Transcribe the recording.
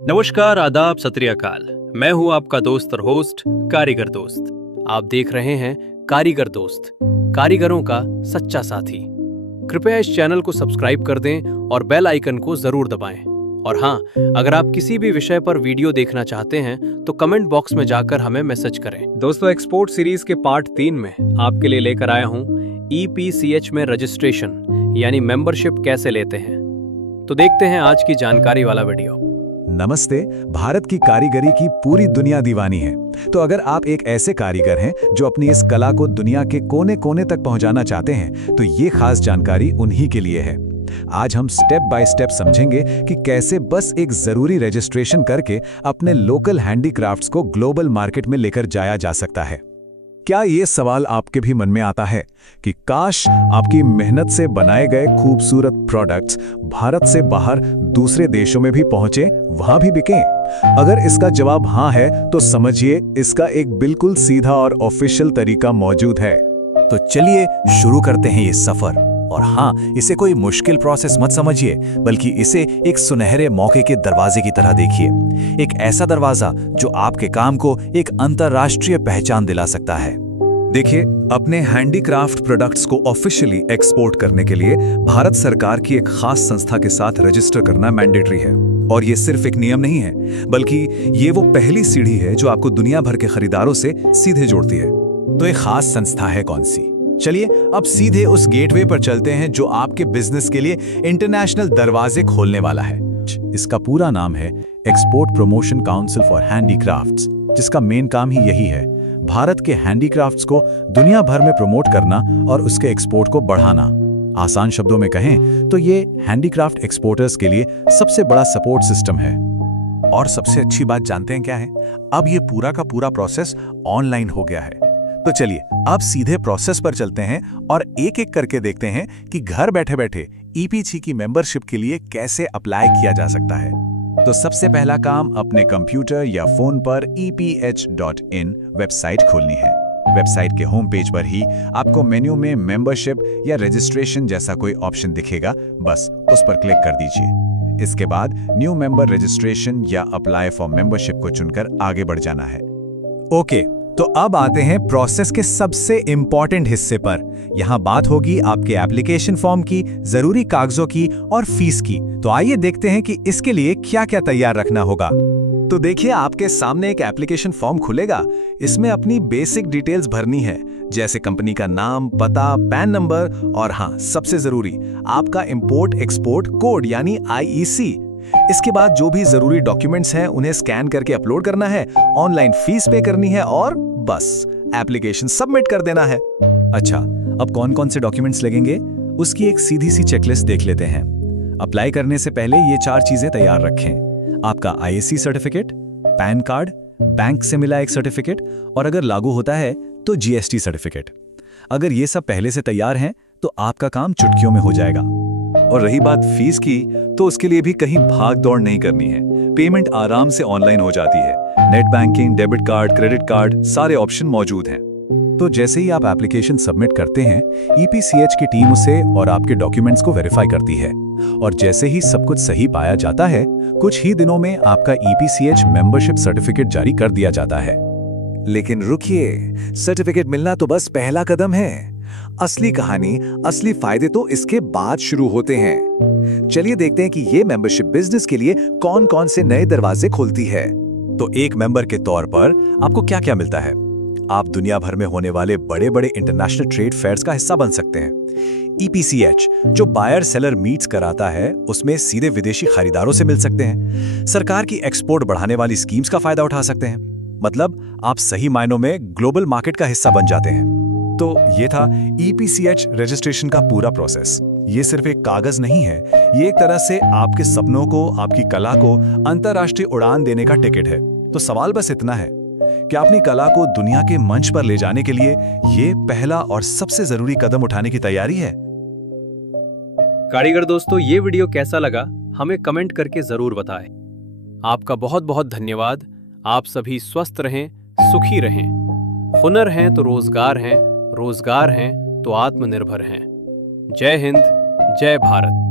नमस्कार, आदाब, सत श्री अकाल। मैं हूं आपका दोस्त और होस्ट कारीगर दोस्त। आप देख रहे हैं कारीगर दोस्त, कारीगरों का सच्चा साथी। कृपया इस चैनल को सब्सक्राइब कर दें और बेल आइकन को जरूर दबाएं। और हाँ, अगर आप किसी भी विषय पर वीडियो देखना चाहते हैं तो कमेंट बॉक्स में जाकर हमें मैसेज करें। दोस्तों, एक्सपोर्ट सीरीज के पार्ट 3 में आपके लिए लेकर आया हूं EPCH में रजिस्ट्रेशन यानी मेंबरशिप कैसे लेते हैं। तो देखते हैं आज की जानकारी वाला वीडियो। नमस्ते। भारत की कारीगरी की पूरी दुनिया दीवानी है। तो अगर आप एक ऐसे कारीगर हैं जो अपनी इस कला को दुनिया के कोने कोने तक पहुंचाना चाहते हैं, तो ये खास जानकारी उन्हीं के लिए है। आज हम स्टेप बाय स्टेप समझेंगे कि कैसे बस एक जरूरी रजिस्ट्रेशन करके अपने लोकल हैंडीक्राफ्ट्स को ग्लोबल मार्केट में लेकर जाया जा सकता है। क्या ये सवाल आपके भी मन में आता है कि काश आपकी मेहनत से बनाए गए खूबसूरत प्रोडक्ट्स भारत से बाहर दूसरे देशों में भी पहुंचे, वहां भी बिकें? अगर इसका जवाब हाँ है, तो समझिए इसका एक बिल्कुल सीधा और ऑफिशियल तरीका मौजूद है। तो चलिए शुरू करते हैं ये सफर। और हाँ, इसे कोई मुश्किल प्रोसेस मत समझिए, बल्कि इसे एक सुनहरे मौके के दरवाजे की तरह देखिए। एक ऐसा दरवाजा जो आपके काम को एक अंतर्राष्ट्रीय पहचान दिला सकता है। देखिए, अपने हैंडीक्राफ्ट प्रोडक्ट्स को ऑफिशियली एक्सपोर्ट करने के लिए भारत सरकार की एक खास संस्था के साथ रजिस्टर करना मैंडेटरी है। और ये सिर्फ एक नियम नहीं है, बल्कि ये वो पहली सीढ़ी है जो आपको दुनिया भर के खरीदारों से सीधे जोड़ती है। तो एक खास संस्था है कौन सी? चलिए अब सीधे उस गेटवे पर चलते हैं जो आपके बिजनेस के लिए इंटरनेशनल दरवाजे खोलने वाला है। इसका पूरा नाम है export promotion council for handicrafts, जिसका मेन काम ही यही है, भारत के हैंडीक्राफ्ट्स को दुनिया भर में प्रमोट करना और उसके एक्सपोर्ट को बढ़ाना। आसान शब्दों में कहें तो ये हैंडीक्राफ्ट एक्सपोर्टर्स के लिए सबसे बड़ा सपोर्ट सिस्टम है। और सबसे अच्छी बात जानते हैं क्या है? अब ये पूरा का पूरा प्रोसेस ऑनलाइन हो गया है। तो चलिए अब सीधे प्रोसेस पर चलते हैं और एक एक करके देखते हैं कि घर बैठे बैठे EPC की मेंबरशिप के लिए कैसे अप्लाई किया जा सकता है। तो सबसे पहला काम अपने कंप्यूटर या फोन पर eph.in वेबसाइट खोलनी है। वेबसाइट के होम पेज पर ही आपको मेन्यू में मेंबरशिप या रजिस्ट्रेशन जैसा कोई ऑप्शन दिखेगा, बस उस पर क्लिक कर दीजिए। इसके बाद न्यू मेंबर रजिस्ट्रेशन या अप्लाई फॉर मेंबरशिप को चुनकर आगे बढ़ जाना है। ओके, तो अब आते हैं प्रोसेस के सबसे इंपॉर्टेंट हिस्से पर। यहाँ बात होगी आपके एप्लीकेशन फॉर्म की, जरूरी कागजों की और फीस की। तो आइए देखते हैं कि इसके लिए क्या क्या तैयार रखना होगा। तो देखिए, आपके सामने एक एप्लीकेशन फॉर्म खुलेगा। इसमें अपनी बेसिक डिटेल्स भरनी है, जैसे कंपनी का नाम, पता, पैन नंबर और हाँ, सबसे जरूरी आपका इंपोर्ट एक्सपोर्ट कोड यानी IEC। इसके बाद जो भी जरूरी डॉक्यूमेंट्स हैं उन्हें स्कैन करके अपलोड करना है, ऑनलाइन फीस पे करनी है और बस एप्लीकेशन सबमिट कर देना है। अच्छा, अब कौन कौन से डॉक्यूमेंट्स लगेंगे उसकी एक सीधी सी चेकलिस्ट देख लेते हैं। अप्लाई करने से पहले ये 4 चीजें तैयार रखें। आपका IAC certificate, pan card, bank से मिला एक सर्टिफिकेट और अगर लागू होता है तो GST सर्टिफिकेट। अगर ये सब पहले से तैयार हैं तो आपका काम चुटकियों में हो जाएगा। और रही बात फीस की, तो उसके लिए भी कहीं भाग दौड़ नहीं करनी है। पेमेंट आराम से ऑनलाइन हो जाती है। Net banking, debit card, credit card, सारे ऑप्शन मौजूद हैं। तो जैसे ही आप एप्लीकेशन सबमिट करते हैं, EPCH की टीम उसे और आपके डॉक्यूमेंट्स को वेरीफाई करती है। और जैसे ही सब कुछ सही पाया जाता है, कुछ ही दिनों में आपका EPCH मेंबरशिप सर्टिफिकेट जारी कर दिया जाता है। लेकिन रुकिए, सर्टिफिकेट मिलना तो बस पहला कदम है। असली कहानी, असली फायदे तो इसके बाद शुरू होते हैं। चलिए देखते हैं कि ये मेंबरशिप बिजनेस के लिए कौन कौन से नए दरवाजे खोलती है। तो एक मेंबर के तौर पर आपको क्या क्या मिलता है? आप दुनिया भर में होने वाले बड़े बड़े इंटरनेशनल ट्रेड फेयर्स का हिस्सा बन सकते हैं। EPCH जो बायर सेलर मीट्स कराता है, उसमें सीधे विदेशी खरीदारों से मिल सकते हैं। सरकार की एक्सपोर्ट बढ़ाने वाली स्कीम्स का फायदा उठा सकते हैं। मतलब आप सही मायनों में ग्लोबल मार्केट का हिस्सा बन जाते हैं। तो ये था EPCH रजिस्ट्रेशन का पूरा प्रोसेस। ये सिर्फ एक कागज नहीं है, ये एक तरह से आपके सपनों को, आपकी कला को अंतर्राष्ट्रीय उड़ान देने का टिकट है। तो सवाल बस इतना है कि अपनी कला को दुनिया के मंच पर ले जाने के लिए ये पहला और सबसे जरूरी कदम उठाने की तैयारी है। कारीगर दोस्तों, ये वीडियो कैसा लगा हमें कमेंट करके जरूर बताएं। आपका बहुत बहुत धन्यवाद। आप सभी स्वस्थ रहें, सुखी रहें। हुनर हैं तो रोजगार हैं, रोजगार हैं तो आत्मनिर्भर हैं। जय हिंद, जय भारत।